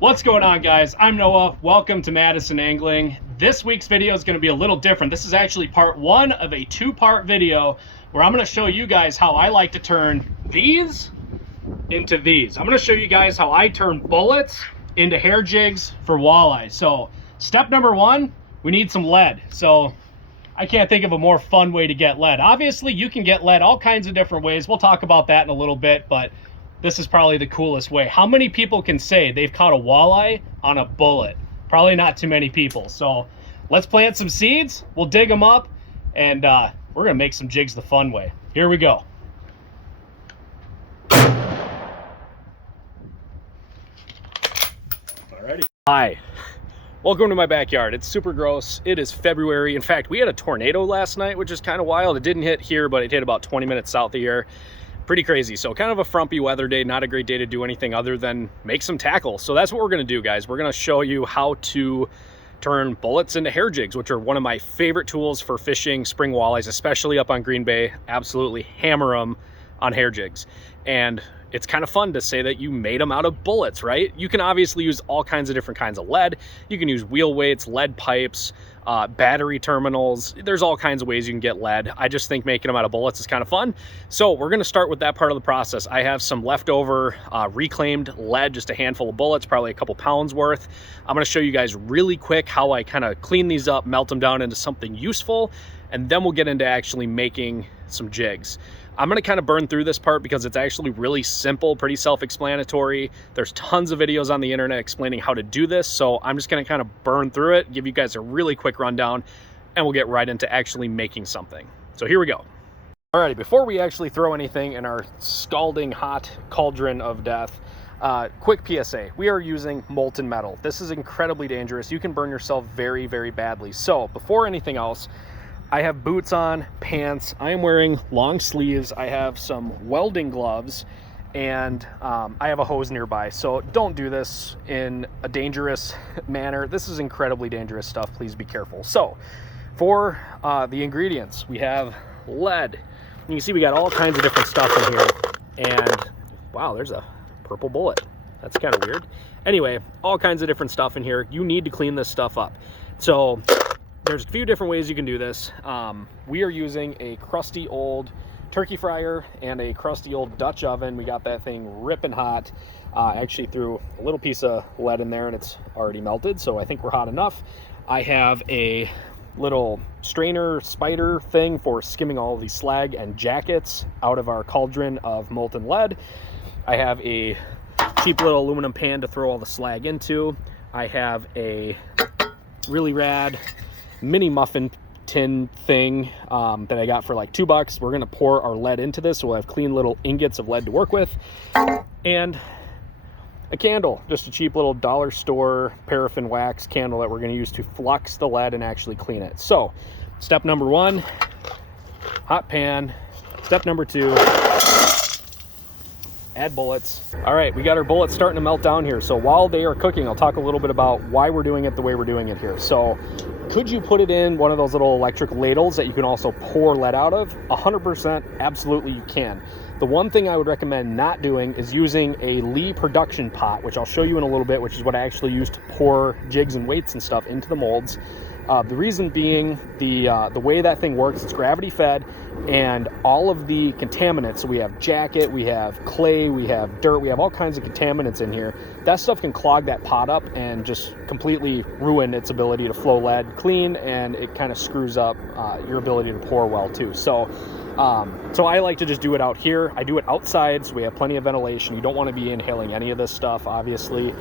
What's going on, guys? I'm Noah. Welcome to Madison Angling. This week's video is going to be a little different. This is actually part one of a two-part video where I'm going to show you guys how I like to turn these into these. I'm going to show you guys how I turn bullets into hair jigs for walleye. So step number one, we need some lead. So I can't think of a more fun way to get lead. Obviously, you can get lead all kinds of different ways. We'll talk about that in a little bit, but this is probably the coolest way. How many people can say they've caught a walleye on a bullet? Probably not too many people. So let's plant some seeds, we'll dig them up, and we're gonna make some jigs the fun way. Here we go. Alrighty. Hi, welcome to my backyard. It's super gross. It is February. In fact, we had a tornado last night, which is kind of wild. It didn't hit here, but it hit about 20 minutes south of here. Pretty crazy. So kind of a frumpy weather day, not a great day to do anything other than make some tackle. So that's what we're going to do, guys. We're going to show you how to turn bullets into hair jigs, which are one of my favorite tools for fishing spring walleyes, especially up on Green Bay. Absolutely hammer them on hair jigs. And it's kind of fun to say that you made them out of bullets, right? You can obviously use all kinds of different kinds of lead. You can use wheel weights, lead pipes, battery terminals. There's all kinds of ways you can get lead. I just think making them out of bullets is kind of fun. So we're going to start with that part of the process. I have some leftover reclaimed lead, just a handful of bullets, probably a couple pounds worth. I'm going to show you guys really quick how I kind of clean these up, melt them down into something useful, and then we'll get into actually making some jigs. I'm going to kind of burn through this part because it's actually really simple, pretty self-explanatory. There's tons of videos on the internet explaining how to do this, so I'm just going to kind of burn through it, give you guys a really quick rundown, and we'll get right into actually making something. So here we go. Alrighty, before we actually throw anything in our scalding hot cauldron of death, quick PSA, we are using molten metal. This is incredibly dangerous. You can burn yourself very, very badly. So before anything else, I have boots on, pants, I am wearing long sleeves, I have some welding gloves, and I have a hose nearby. So don't do this in a dangerous manner. This is incredibly dangerous stuff. Please be careful. So for the ingredients, we have lead. You can see we got all kinds of different stuff in here. And wow, there's a purple bullet. That's kind of weird. Anyway, all kinds of different stuff in here. You need to clean this stuff up. So there's a few different ways you can do this. We are using a crusty old turkey fryer and a crusty old Dutch oven. We got that thing ripping hot. I actually threw a little piece of lead in there and it's already melted, so I think we're hot enough. I have a little strainer spider thing for skimming all of these slag and jackets out of our cauldron of molten lead. I have a cheap little aluminum pan to throw all the slag into. I have a really rad mini muffin tin thing that I got for like $2. We're gonna pour our lead into this, so we'll have clean little ingots of lead to work with, and a candle, just a cheap little dollar store paraffin wax candle that we're gonna use to flux the lead and actually clean it. So step number one, hot pan. Step number two, add bullets. All right, we got our bullets starting to melt down here. So while they are cooking, I'll talk a little bit about why we're doing it the way we're doing it here. So could you put it in one of those little electric ladles that you can also pour lead out of? 100%, absolutely you can. The one thing I would recommend not doing is using a Lee production pot, which I'll show you in a little bit, which is what I actually use to pour jigs and weights and stuff into the molds. The reason being the way that thing works, it's gravity fed, and all of the contaminants, so we have jacket, we have clay, we have dirt, we have all kinds of contaminants in here. That stuff can clog that pot up and just completely ruin its ability to flow lead clean, and it kind of screws up your ability to pour well too. So I like to just do it out here. I do it outside, so we have plenty of ventilation. You don't want to be inhaling any of this stuff, obviously.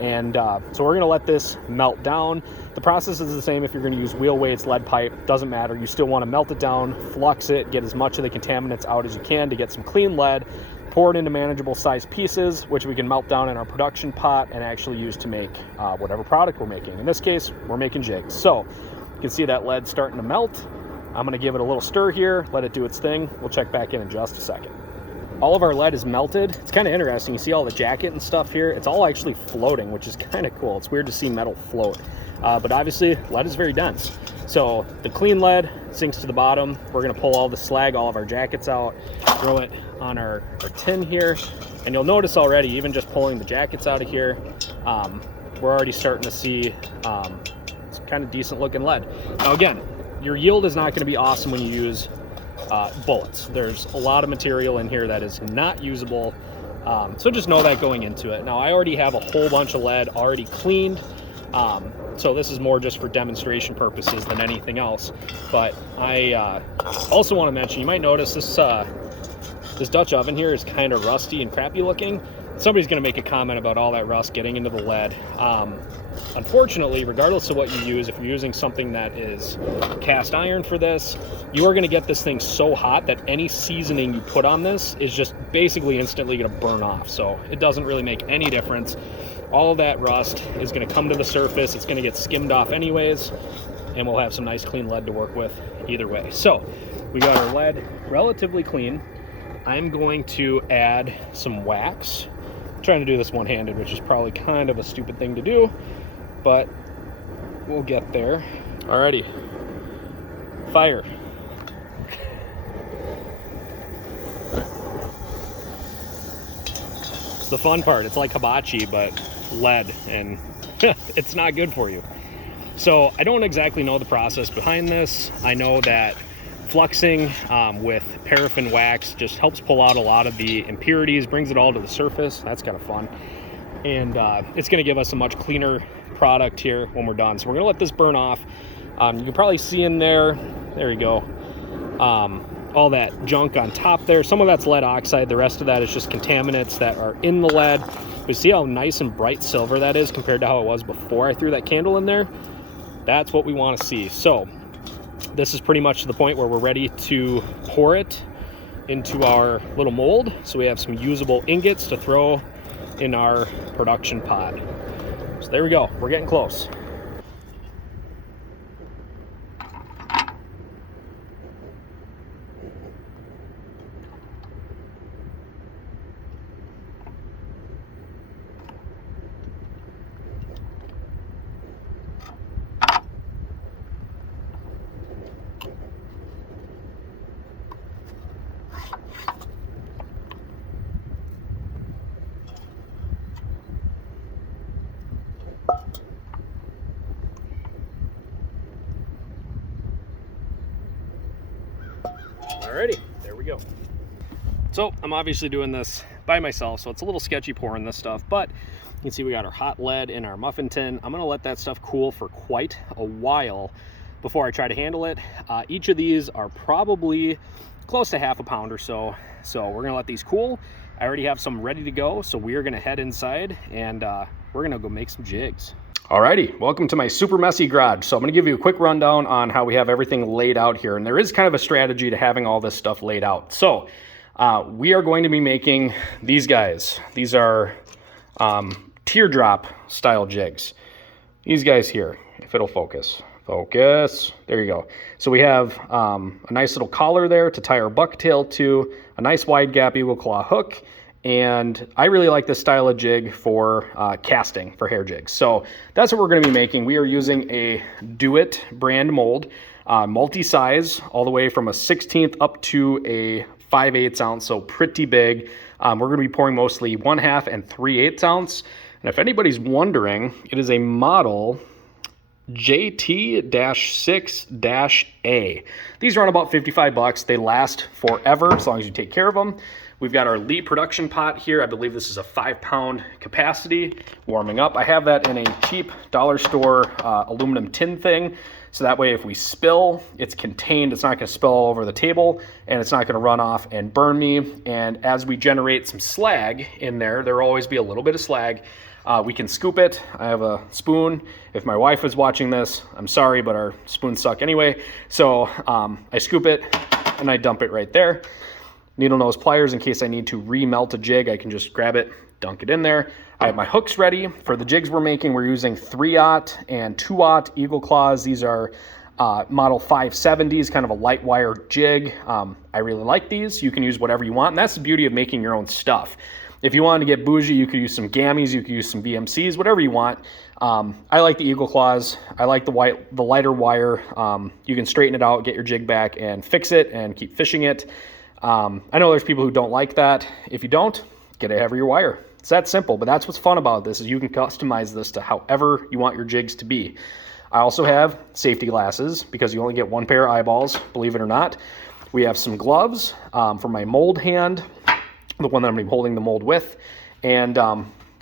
And so we're gonna let this melt down. The process is the same if you're gonna use wheel weights, lead pipe, doesn't matter. You still wanna melt it down, flux it, get as much of the contaminants out as you can to get some clean lead, pour it into manageable sized pieces, which we can melt down in our production pot and actually use to make whatever product we're making. In this case, we're making jigs. So you can see that lead starting to melt. I'm gonna give it a little stir here, let it do its thing. We'll check back in just a second. All of our lead is melted. It's kind of interesting. You see all the jacket and stuff here? It's all actually floating, which is kind of cool. It's weird to see metal float. But obviously, lead is very dense. So the clean lead sinks to the bottom. We're gonna pull all the slag, all of our jackets out, throw it on our tin here. And you'll notice already, even just pulling the jackets out of here, we're already starting to see some kind of decent looking lead. Now again, your yield is not going to be awesome when you use bullets. There's a lot of material in here that is not usable, so just know that going into it. Now I already have a whole bunch of lead already cleaned, so this is more just for demonstration purposes than anything else. But I also want to mention, you might notice this this Dutch oven here is kind of rusty and crappy looking. Somebody's going to make a comment about all that rust getting into the lead. Unfortunately, regardless of what you use, if you're using something that is cast iron for this, you are going to get this thing so hot that any seasoning you put on this is just basically instantly going to burn off. So it doesn't really make any difference. All of that rust is going to come to the surface. It's going to get skimmed off anyways, and we'll have some nice clean lead to work with either way. So we got our lead relatively clean. I'm going to add some wax. I'm trying to do this one-handed, which is probably kind of a stupid thing to do, but we'll get there. Alrighty, fire. It's the fun part. It's like hibachi, but lead, and it's not good for you. So I don't exactly know the process behind this. I know that fluxing with paraffin wax just helps pull out a lot of the impurities, brings it all to the surface. That's kind of fun. And it's going to give us a much cleaner product here when we're done. So we're going to let this burn off. You can probably see in there you go, all that junk on top there. Some of that's lead oxide. The rest of that is just contaminants that are in the lead. But see how nice and bright silver that is compared to how it was before I threw that candle in there? That's what we want to see. So this is pretty much to the point where we're ready to pour it into our little mold. So we have some usable ingots to throw in our production pot. So there we go. We're getting close. Alrighty, there we go. So I'm obviously doing this by myself, so it's a little sketchy pouring this stuff, but you can see we got our hot lead in our muffin tin. I'm gonna let that stuff cool for quite a while before I try to handle it. Each of these are probably close to half a pound or so. So we're gonna let these cool. I already have some ready to go, so we are gonna head inside and we're gonna go make some jigs. Alrighty, welcome to my super messy garage. So I'm gonna give you a quick rundown on how we have everything laid out here. And there is kind of a strategy to having all this stuff laid out. So we are going to be making these guys. These are teardrop style jigs. These guys here, if it'll focus. Focus, there you go. So we have a nice little collar there to tie our bucktail to, a nice wide gap eagle claw hook, and I really like this style of jig for casting for hair jigs. So that's what we're going to be making. We are using a Do It brand mold, multi-size, all the way from a 1/16 up to a 5/8 ounce, so pretty big. We're going to be pouring mostly 1/2 and 3/8 ounce. And if anybody's wondering, it is a model JT-6-A. These run about 55 bucks. They last forever as long as you take care of them. We've got our Lee production pot here. I believe this is a 5-pound capacity warming up. I have that in a cheap dollar store aluminum tin thing. So that way if we spill, it's contained. It's not going to spill all over the table, and it's not going to run off and burn me. And as we generate some slag in there, there will always be a little bit of slag. We can scoop it. I have a spoon. If my wife is watching this, I'm sorry, but our spoons suck anyway. So I scoop it and I dump it right there. Needle nose pliers in case I need to remelt a jig. I can just grab it, dunk it in there. I have my hooks ready. For the jigs we're making, we're using 3/0 and 2/0 eagle claws. These are model 570s, kind of a light wire jig. I really like these. You can use whatever you want, and that's the beauty of making your own stuff. If you wanted to get bougie, you could use some gammies, you could use some BMCs, whatever you want. I like the eagle claws. I like the lighter wire. You can straighten it out, get your jig back, and fix it and keep fishing it. I know there's people who don't like that. If you don't, get a heavier wire. It's that simple, but that's what's fun about this is you can customize this to however you want your jigs to be. I also have safety glasses because you only get one pair of eyeballs, believe it or not. We have some gloves for my mold hand, the one that I'm going to be holding the mold with, and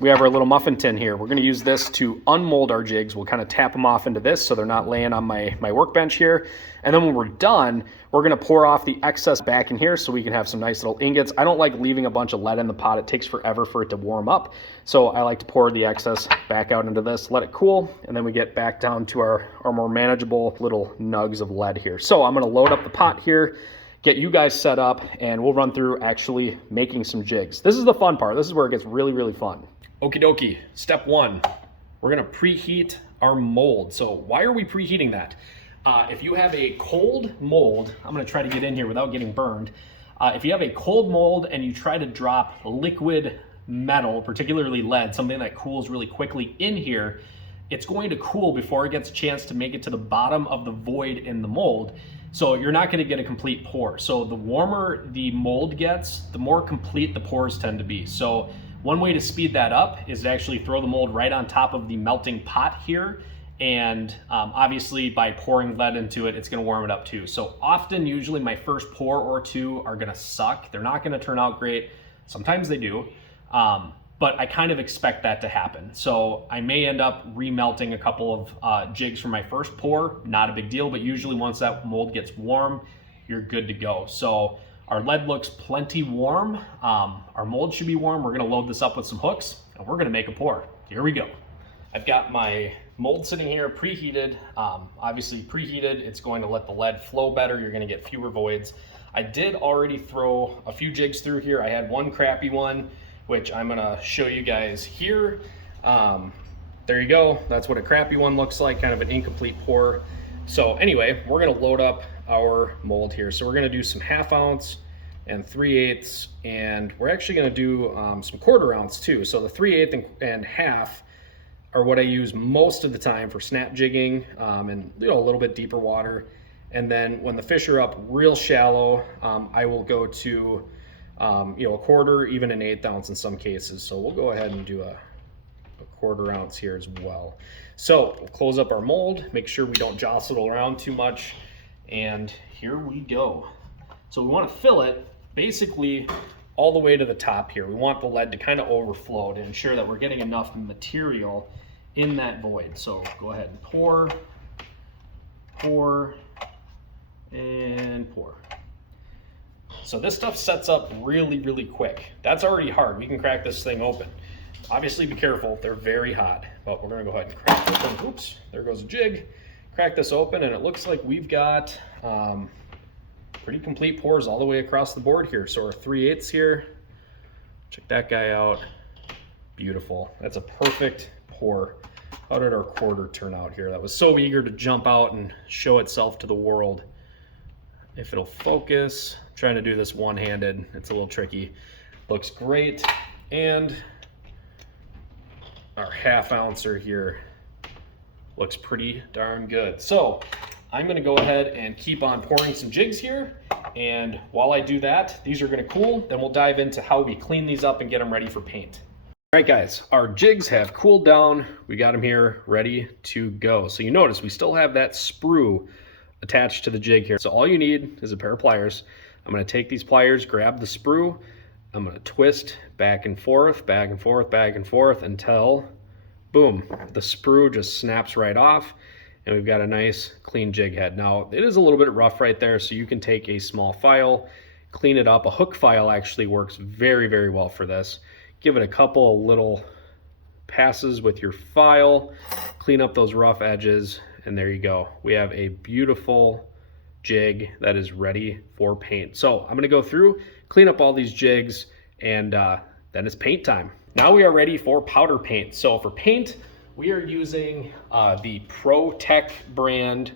we have our little muffin tin here. We're going to use this to unmold our jigs. We'll kind of tap them off into this so they're not laying on my workbench here. And then when we're done, we're going to pour off the excess back in here so we can have some nice little ingots. I don't like leaving a bunch of lead in the pot. It takes forever for it to warm up. So I like to pour the excess back out into this, let it cool, and then we get back down to our more manageable little nugs of lead here. So I'm going to load up the pot here, get you guys set up, and we'll run through actually making some jigs. This is the fun part. This is where it gets really, really fun. Okie dokie, step one, we're gonna preheat our mold. So why are we preheating that? If you have a cold mold, I'm gonna try to get in here without getting burned. If you have a cold mold and you try to drop liquid metal, particularly lead, something that cools really quickly in here, it's going to cool before it gets a chance to make it to the bottom of the void in the mold. So you're not gonna get a complete pour. So the warmer the mold gets, the more complete the pores tend to be. So one way to speed that up is to actually throw the mold right on top of the melting pot here. And obviously by pouring lead into it, it's gonna warm it up too. So often, usually my first pour or two are gonna suck. They're not gonna turn out great. Sometimes they do, but I kind of expect that to happen. So I may end up remelting a couple of jigs from my first pour, not a big deal, but usually once that mold gets warm, you're good to go. So our lead looks plenty warm. Our mold should be warm. We're gonna load this up with some hooks and we're gonna make a pour. Here we go. I've got my mold sitting here preheated. Obviously preheated, it's going to let the lead flow better. You're gonna get fewer voids. I did already throw a few jigs through here. I had one crappy one, which I'm gonna show you guys here. There you go. That's what a crappy one looks like, kind of an incomplete pour. So anyway, we're gonna load up our mold here. So we're gonna do some 1/2 ounce and 3/8, and we're actually gonna do some 1/4 ounce too. So the 3/8 and 1/2 are what I use most of the time for snap jigging and a little bit deeper water. And then when the fish are up real shallow, I will go to a 1/4, even an 1/8 ounce in some cases. So we'll go ahead and do a 1/4 ounce here as well. So we'll close up our mold, make sure we don't jostle it around too much, and here we go. So we want to fill it basically all the way to the top here. We want the lead to kind of overflow to ensure that we're getting enough material in that void. So go ahead and pour, pour, and pour. So this stuff sets up really, really quick. That's already hard. We can crack this thing open. Obviously be careful, they're very hot, but we're gonna go ahead and crack this open. Oops, there goes a jig. Crack this open and it looks like we've got pretty complete pours all the way across the board here. So our 3/8 here, check that guy out. Beautiful, that's a perfect pour. How did our 1/4 turn out here? That was so eager to jump out and show itself to the world. If it'll focus, I'm trying to do this one-handed, it's a little tricky. Looks great. And our 1/2 ouncer here looks pretty darn good. So I'm gonna go ahead and keep on pouring some jigs here. And while I do that, these are gonna cool. Then we'll dive into how we clean these up and get them ready for paint. All right guys, our jigs have cooled down. We got them here ready to go. So you notice we still have that sprue attached to the jig here. So all you need is a pair of pliers. I'm gonna take these pliers, grab the sprue. I'm gonna twist back and forth, back and forth, back and forth until, boom, the sprue just snaps right off and we've got a nice clean jig head. Now, it is a little bit rough right there, so you can take a small file, clean it up. A hook file actually works very, very well for this. Give it a couple of little passes with your file, clean up those rough edges, and there you go. We have a beautiful jig that is ready for paint. So I'm gonna go through, clean up all these jigs, and then it's paint time. Now we are ready for powder paint. So for paint, we are using the Pro Tech brand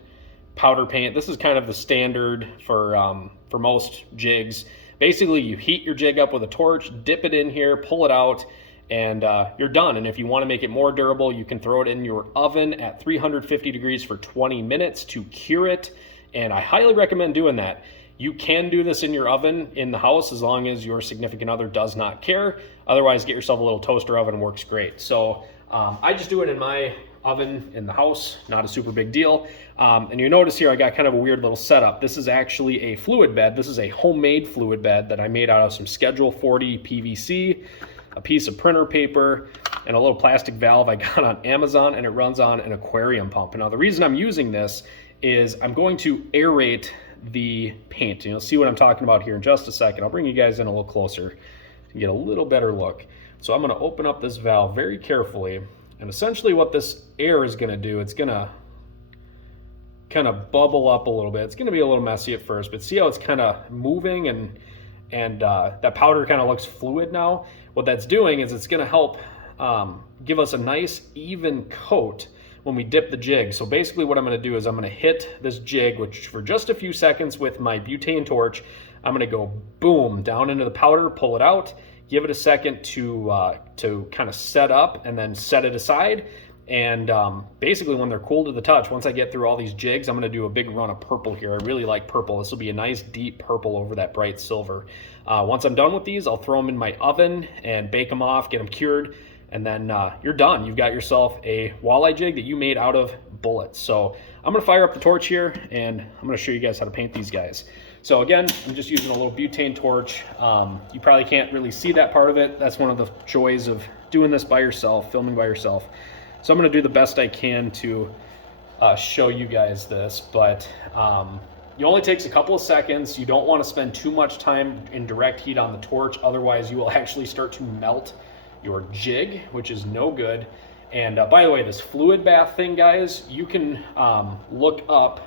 powder paint. This is kind of the standard for most jigs. Basically, you heat your jig up with a torch, dip it in here, pull it out, and you're done. And if you want to make it more durable, you can throw it in your oven at 350 degrees for 20 minutes to cure it. And I highly recommend doing that. You can do this in your oven in the house as long as your significant other does not care. Otherwise, get yourself a little toaster oven, works great. So I just do it in my oven in the house, not a super big deal. And you notice here I got kind of a weird little setup. This is actually a fluid bed. This is a homemade fluid bed that I made out of some Schedule 40 PVC, a piece of printer paper, and a little plastic valve I got on Amazon, and it runs on an aquarium pump. And now the reason I'm using this is I'm going to aerate the paint. And you'll see what I'm talking about here in just a second. I'll bring you guys in a little closer to get a little better look. So I'm going to open up this valve very carefully. And essentially what this air is going to do, it's going to kind of bubble up a little bit. It's going to be a little messy at first, but see how it's kind of moving and that powder kind of looks fluid now? What that's doing is it's going to help give us a nice even coat when we dip the jig. So basically what I'm going to do is I'm going to hit this jig, which for just a few seconds with my butane torch, I'm going to go boom down into the powder, pull it out, give it a second to kind of set up, and then set it aside. And basically when they're cool to the touch, once I get through all these jigs, I'm going to do a big run of purple here. I really like purple. This will be a nice deep purple over that bright silver. Once I'm done with these, I'll throw them in my oven and bake them off, get them cured, and then you're done. You've got yourself a walleye jig that you made out of bullets. So I'm going to fire up the torch here, and I'm going to show you guys how to paint these guys. So again, I'm just using a little butane torch. You probably can't really see that part of it. That's one of the joys of doing this by yourself, filming by yourself. So I'm going to do the best I can to show you guys this, but it only takes a couple of seconds. You don't want to spend too much time in direct heat on the torch, otherwise you will actually start to melt your jig, which is no good. And by the way, this fluid bath thing, guys, you can look up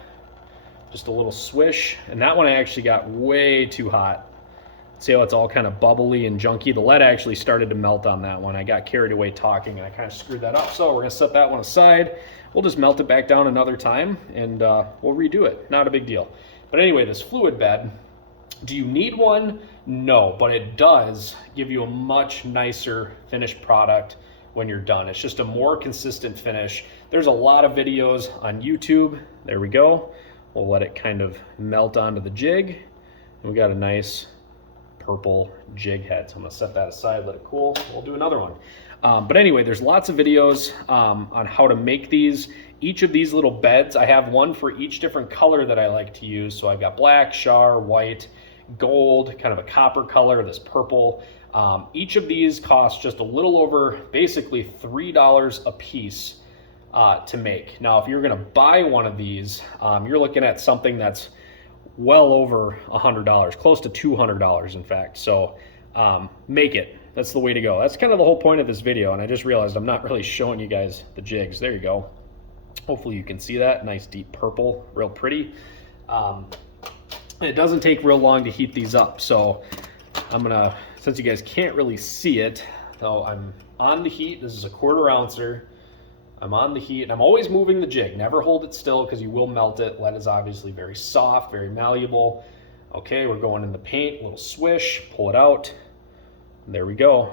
just a little swish, and that one I actually got way too hot. See how it's all kind of bubbly and junky? The lead actually started to melt on that one. I got carried away talking and I kind of screwed that up. So we're gonna set that one aside. We'll just melt it back down another time, and we'll redo it. Not a big deal. But anyway, this fluid bed, do you need one? No, but it does give you a much nicer finished product when you're done. It's just a more consistent finish. There's a lot of videos on YouTube. There we go. We'll let it kind of melt onto the jig. And we got a nice purple jig head. So I'm gonna set that aside, let it cool. We'll do another one. But anyway, there's lots of videos on how to make these. Each of these little beds, I have one for each different color that I like to use. So I've got black, char, white, gold, kind of a copper color, this purple. Each of these costs just a little over basically $3 a piece to make. Now, if you're gonna buy one of these, you're looking at something that's well over $100, close to $200 in fact. So make it. That's the way to go. That's kind of the whole point of this video, and I just realized I'm not really showing you guys the jigs. There you go. Hopefully you can see that. Nice deep purple, real pretty. It doesn't take real long to heat these up, so I'm gonna, since you guys can't really see it, so I'm on the heat. This is a 1/4 ouncer. I'm on the heat, and I'm always moving the jig. Never hold it still because you will melt it. Lead is obviously very soft, very malleable. Okay, we're going in the paint, a little swish, pull it out. There we go.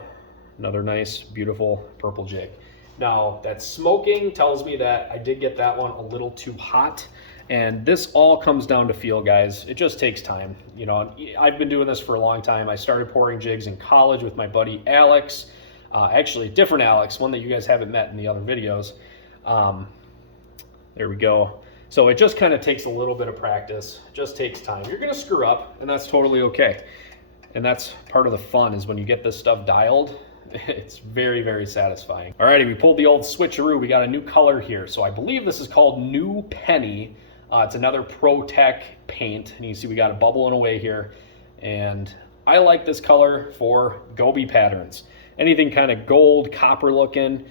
Another nice, beautiful purple jig. Now, that smoking tells me that I did get that one a little too hot. And this all comes down to feel, guys. It just takes time. You know, I've been doing this for a long time. I started pouring jigs in college with my buddy Alex. Actually, a different Alex, one that you guys haven't met in the other videos. There we go. So it just kind of takes a little bit of practice. It just takes time. You're gonna screw up, and that's totally okay. And that's part of the fun, is when you get this stuff dialed, it's very, very satisfying. Alrighty, we pulled the old switcheroo. We got a new color here. So I believe this is called New Penny. It's another Pro Tech paint. And you see we got it bubbling away here. And I like this color for goby patterns. Anything kind of gold, copper looking,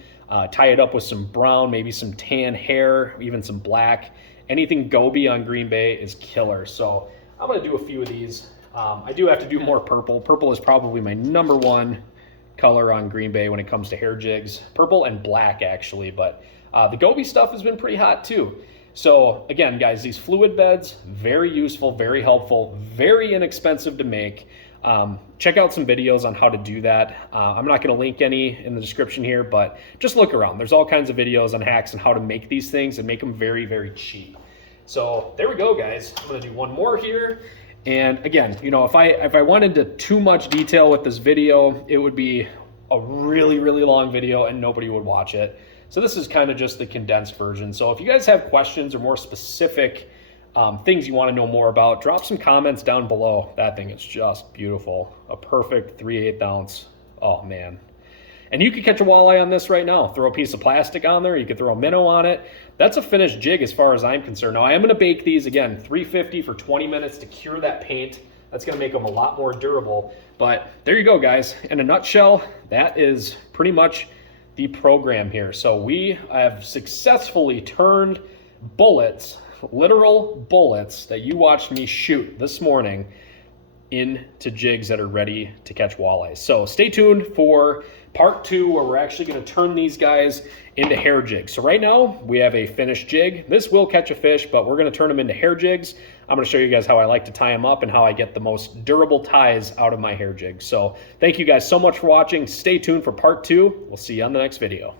tie it up with some brown, maybe some tan hair, even some black. Anything goby on Green Bay is killer. So I'm gonna do a few of these. I do have to do more purple. Purple is probably my #1 color on Green Bay when it comes to hair jigs. Purple and black, actually, but the goby stuff has been pretty hot too. So again, guys, these fluid beds, very useful, very helpful, very inexpensive to make. Check out some videos on how to do that. I'm not going to link any in the description here, but just look around. There's all kinds of videos on hacks on how to make these things and make them very, very cheap. So there we go, guys. I'm going to do one more here. And again, you know, if I went into too much detail with this video, it would be a really, really long video and nobody would watch it. So this is kind of just the condensed version. So if you guys have questions or more specific things you want to know more about, drop some comments down below. That thing is just beautiful. A perfect 3/8 ounce. Oh man. And you could catch a walleye on this right now. Throw a piece of plastic on there. You could throw a minnow on it. That's a finished jig as far as I'm concerned. Now I am going to bake these again, 350 for 20 minutes to cure that paint. That's going to make them a lot more durable. But there you go, guys. In a nutshell, that is pretty much the program here. So we have successfully turned bullets, literal bullets that you watched me shoot this morning, into jigs that are ready to catch walleyes. So stay tuned for part 2, where we're actually going to turn these guys into hair jigs. So right now we have a finished jig. This will catch a fish, but we're going to turn them into hair jigs. I'm going to show you guys how I like to tie them up and how I get the most durable ties out of my hair jigs. So thank you guys so much for watching. Stay tuned for part 2. We'll see you on the next video.